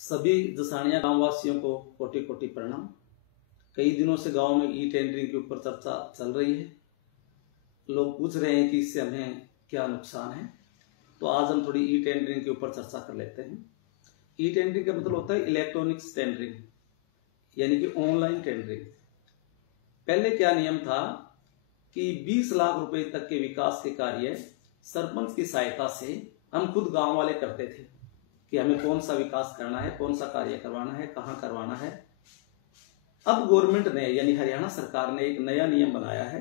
सभी जसानिया गांव वासियों को कोटि कोटि प्रणाम। कई दिनों से गांव में ई टेंडरिंग के ऊपर चर्चा चल रही है। लोग पूछ रहे हैं कि इससे हमें क्या नुकसान है, तो आज हम थोड़ी ई टेंडरिंग के ऊपर चर्चा कर लेते हैं। ई टेंडरिंग का मतलब होता है इलेक्ट्रॉनिक्स टेंडरिंग, यानी कि ऑनलाइन टेंडरिंग। पहले क्या नियम था कि 20 लाख रुपए तक के विकास के कार्य सरपंच की सहायता से हम खुद गांव वाले करते थे कि हमें कौन सा विकास करना है, कौन सा कार्य करवाना है, कहां करवाना है। अब गवर्नमेंट ने यानी हरियाणा सरकार ने एक नया नियम बनाया है।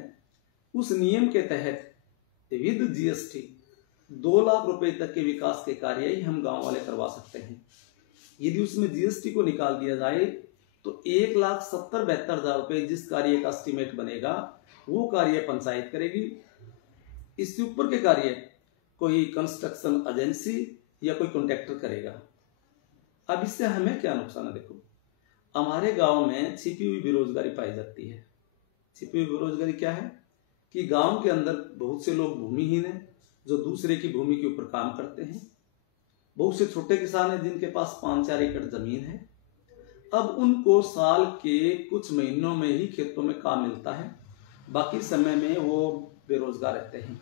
उस नियम के तहत विद जीएसटी 2 लाख रुपए तक के विकास के कार्य ही हम गांव वाले करवा सकते हैं। यदि उसमें जीएसटी को निकाल दिया जाए तो 1,70,72,000 रुपए जिस कार्य का एस्टीमेट बनेगा वो कार्य पंचायत करेगी। इससे ऊपर के कार्य कोई कंस्ट्रक्शन एजेंसी या कोई कॉन्ट्रैक्टर करेगा। अब इससे हमें क्या नुकसान है? देखो, हमारे गांव में छिपी हुई बेरोजगारी पाई जाती है। छिपी हुई बेरोजगारी क्या है कि गांव के अंदर बहुत से लोग भूमिहीन हैं जो दूसरे की भूमि के ऊपर काम करते हैं। बहुत से छोटे किसान हैं जिनके पास 5-4 एकड़ जमीन है। अब उनको साल के कुछ महीनों में ही खेतों में काम मिलता है, बाकी समय में वो बेरोजगार रहते हैं।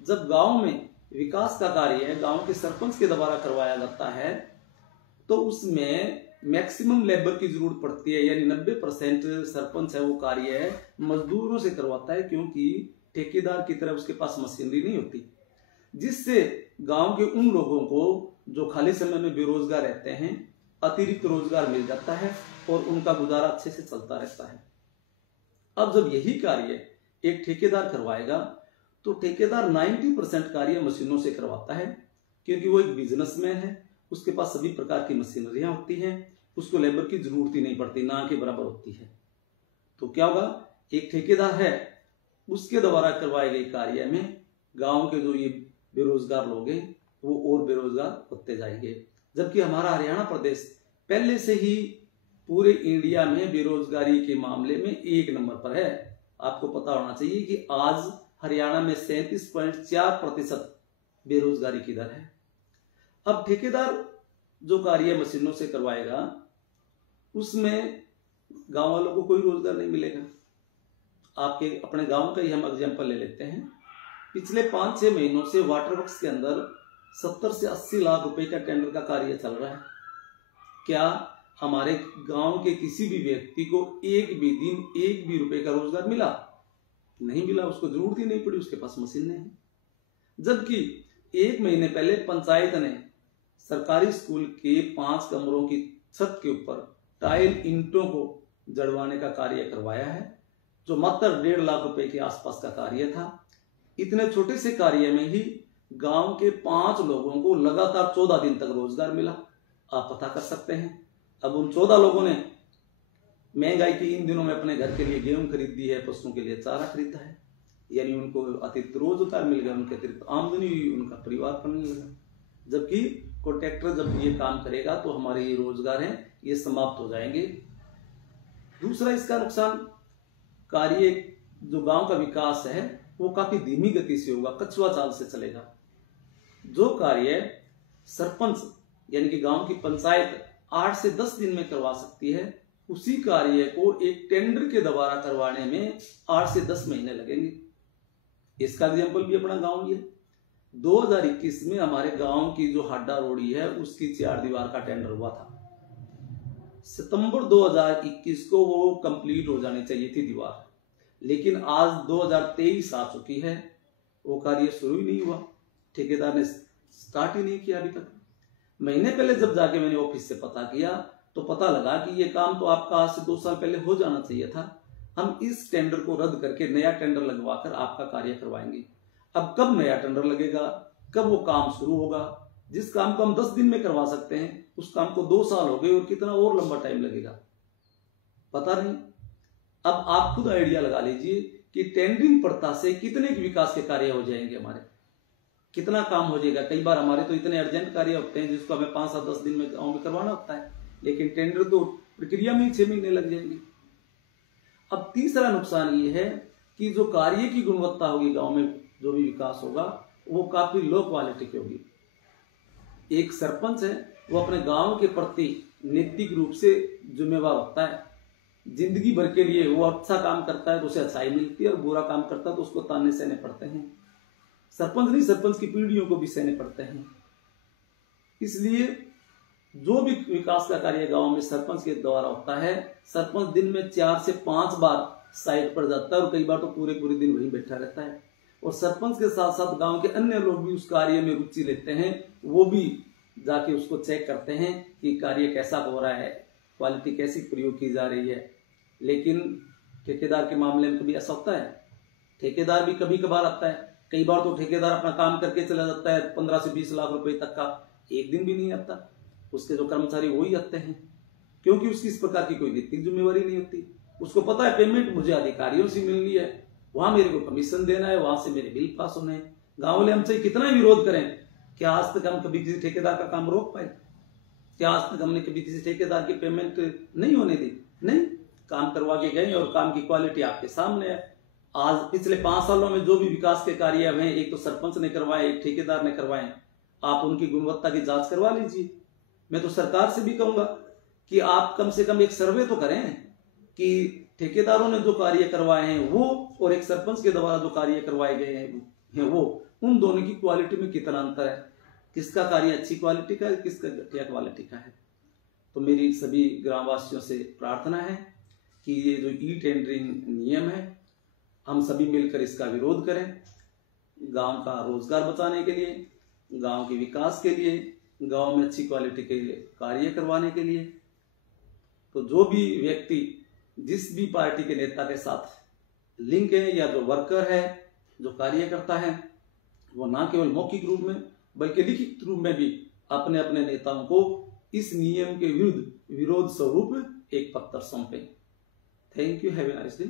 जब गांव में विकास का कार्य गांव के सरपंच के द्वारा करवाया जाता है तो उसमें मैक्सिमम लेबर की जरूरत पड़ती है, यानी 90% सरपंच है वो कार्य मजदूरों से करवाता है, क्योंकि ठेकेदार की तरह उसके पास मशीनरी नहीं होती, जिससे गांव के उन लोगों को जो खाली समय में बेरोजगार रहते हैं अतिरिक्त रोजगार मिल जाता है और उनका गुजारा अच्छे से चलता रहता है। अब जब यही कार्य एक ठेकेदार करवाएगा तो ठेकेदार 90% कार्य मशीनों से करवाता है, क्योंकि वो एक बिजनेसमैन है, उसके पास सभी प्रकार की मशीनरियां होती हैं, उसको लेबर की जरूरत ही नहीं पड़ती, ना के बराबर होती है। तो क्या होगा, एक ठेकेदार है उसके द्वारा करवाए गए कार्य में गांव के जो ये बेरोजगार लोग हैं वो और बेरोजगार होते जाएंगे। जबकि हमारा हरियाणा प्रदेश पहले से ही पूरे इंडिया में बेरोजगारी के मामले में 1 नंबर पर है। आपको पता होना चाहिए कि आज हरियाणा में 37.4% बेरोजगारी की दर है। अब ठेकेदार जो कार्य मशीनों से करवाएगा उसमें गांव वालों को कोई रोजगार नहीं मिलेगा। आपके अपने गांव का ही हम एग्जांपल ले लेते हैं। पिछले 5-6 महीनों से वाटर वर्क्स के अंदर 70 से 80 लाख रुपए का टेंडर का कार्य चल रहा है। क्या हमारे गांव के किसी भी व्यक्ति को एक भी दिन 1 भी रुपए का रोजगार मिला? नहीं मिला, उसको जरूरत ही नहीं पड़ी, उसके पास मशीन नहीं है। जबकि 1 महीने पहले पंचायत ने सरकारी स्कूल के 5 कमरों की छत के ऊपर टाइल ईंटों को जड़वाने का कार्य करवाया है, जो मात्र 1.5 लाख रुपए के आसपास का कार्य था। इतने छोटे से कार्य में ही गांव के 5 लोगों को लगातार 14 दिन तक रोजगार मिला। आप पता कर सकते हैं। अब उन 14 लोगों ने महंगाई के इन दिनों में अपने घर के लिए गेहूं खरीद दी है, पशुओं के लिए चारा खरीदा है, यानी उनको अतिरिक्त रोजगार मिल गया, उनके अतिरिक्त आमदनी हुई, उनका परिवार पलने लगा। जबकि कॉन्ट्रैक्टर जब ये काम करेगा तो हमारे ये रोजगार हैं ये समाप्त हो जाएंगे। दूसरा इसका नुकसान, कार्य जो गांव का विकास है वो काफी धीमी गति से होगा, कछुआ चाल से चलेगा। जो कार्य सरपंच यानी कि गांव की पंचायत 8 से 10 दिन में करवा सकती है, उसी कार्य को एक टेंडर के द्वारा करवाने में 8 से 10 महीने लगेंगे। इसका एग्जाम्पल भी अपना गांव ही है। 2021 में हमारे गांव की जो हड्डा रोड़ी है उसकी 4 दीवार का टेंडर हुआ था। सितंबर 2021 को वो कंप्लीट हो जानी चाहिए थी दीवार, लेकिन आज 2023 आ चुकी है, वो कार्य शुरू ही नहीं हुआ, ठेकेदार ने स्टार्ट ही नहीं किया अभी तक। महीने पहले जब जाके मैंने ऑफिस से पता किया तो पता लगा कि ये काम तो आपका आज से 2 साल पहले हो जाना चाहिए था। हम इस टेंडर को रद्द करके नया टेंडर लगवाकर आपका कार्य करवाएंगे। अब कब नया टेंडर लगेगा, कब वो काम शुरू होगा? जिस काम को हम 10 दिन में करवा सकते हैं उस काम को 2 साल हो गए और कितना और लंबा टाइम लगेगा पता नहीं। अब आप खुद आइडिया लगा लीजिए कि टेंडरिंग प्रथा से कितने विकास के कार्य हो जाएंगे, हमारे कितना काम हो जाएगा। कई बार हमारे तो इतने अर्जेंट कार्य होते हैं जिसको हमें 5-10 दिन में गांव में करवाना होता है, लेकिन टेंडर तो प्रक्रिया में ही 6 महीने लग जाएंगे। अब तीसरा नुकसान ये है कि जो कार्य की गुणवत्ता होगी गांव में, जो भी विकास होगा वो काफी लो क्वालिटी की होगी। एक सरपंच है वो अपने गांव के प्रति नैतिक रूप से जिम्मेवार होता है। जिंदगी भर के लिए वो अच्छा काम करता है तो उसे अच्छाई मिलती है, और बुरा काम करता है तो उसको ताने सहने पड़ते हैं। सरपंच नहीं, सरपंच की पीढ़ियों को भी सहने पड़ते हैं। इसलिए जो भी विकास का कार्य गांव में सरपंच के द्वारा होता है, सरपंच दिन में 4 से 5 बार साइट पर जाता है और कई बार तो पूरे दिन वहीं बैठा रहता है। और सरपंच के साथ साथ गांव के अन्य लोग भी उस कार्य में रुचि लेते हैं, वो भी जाके उसको चेक करते हैं कि कार्य कैसा हो रहा है, क्वालिटी कैसी प्रयोग की जा रही है। लेकिन ठेकेदार के मामले में कभी ऐसा होता है? ठेकेदार भी कभी कभार आता है, कई बार तो ठेकेदार अपना काम करके चला जाता है, 15 से 20 लाख रुपए तक का, एक दिन भी नहीं आता। उसके जो कर्मचारी वही आते हैं, क्योंकि उसकी इस प्रकार की कोई नैतिक जिम्मेवारी नहीं होती। उसको पता है पेमेंट मुझे अधिकारियों से मिलनी है, वहां मेरे को कमीशन देना है, वहां से मेरे बिल पास होने हैं। गांव वाले हमसे कितना ही विरोध करें, क्या आज तक हम कभी किसी ठेकेदार का काम रोक पाए? क्या आज तक हमने कभी किसी ठेकेदार की पेमेंट नहीं होने दी? नहीं, काम करवा के गए और काम की क्वालिटी आपके सामने है। आज पिछले 5 सालों में जो भी विकास के कार्य हुए, एक तो सरपंच ने करवाए, एक ठेकेदार ने करवाए, आप उनकी गुणवत्ता की जांच करवा लीजिए। मैं तो सरकार से भी कहूंगा कि आप कम से कम एक सर्वे तो करें कि ठेकेदारों ने जो कार्य करवाए हैं वो और एक सरपंच के द्वारा जो कार्य करवाए गए हैं वो, उन दोनों की क्वालिटी में कितना अंतर है, किसका कार्य अच्छी क्वालिटी का है, किसका घटिया क्वालिटी का है। तो मेरी सभी ग्रामवासियों से प्रार्थना है कि ये जो ई टेंडरिंग नियम है, हम सभी मिलकर इसका विरोध करें, गांव का रोजगार बचाने के लिए, गांव के विकास के लिए, गांव में अच्छी क्वालिटी के कार्य करवाने के लिए। तो जो भी व्यक्ति जिस भी पार्टी के नेता के साथ लिंक है या जो वर्कर है, जो कार्य करता है, वो ना केवल मौखिक रूप में बल्कि लिखित रूप में भी अपने अपने नेताओं को इस नियम के विरुद्ध विरोध स्वरूप एक पत्र सौंपे। Thank you, have a nice day.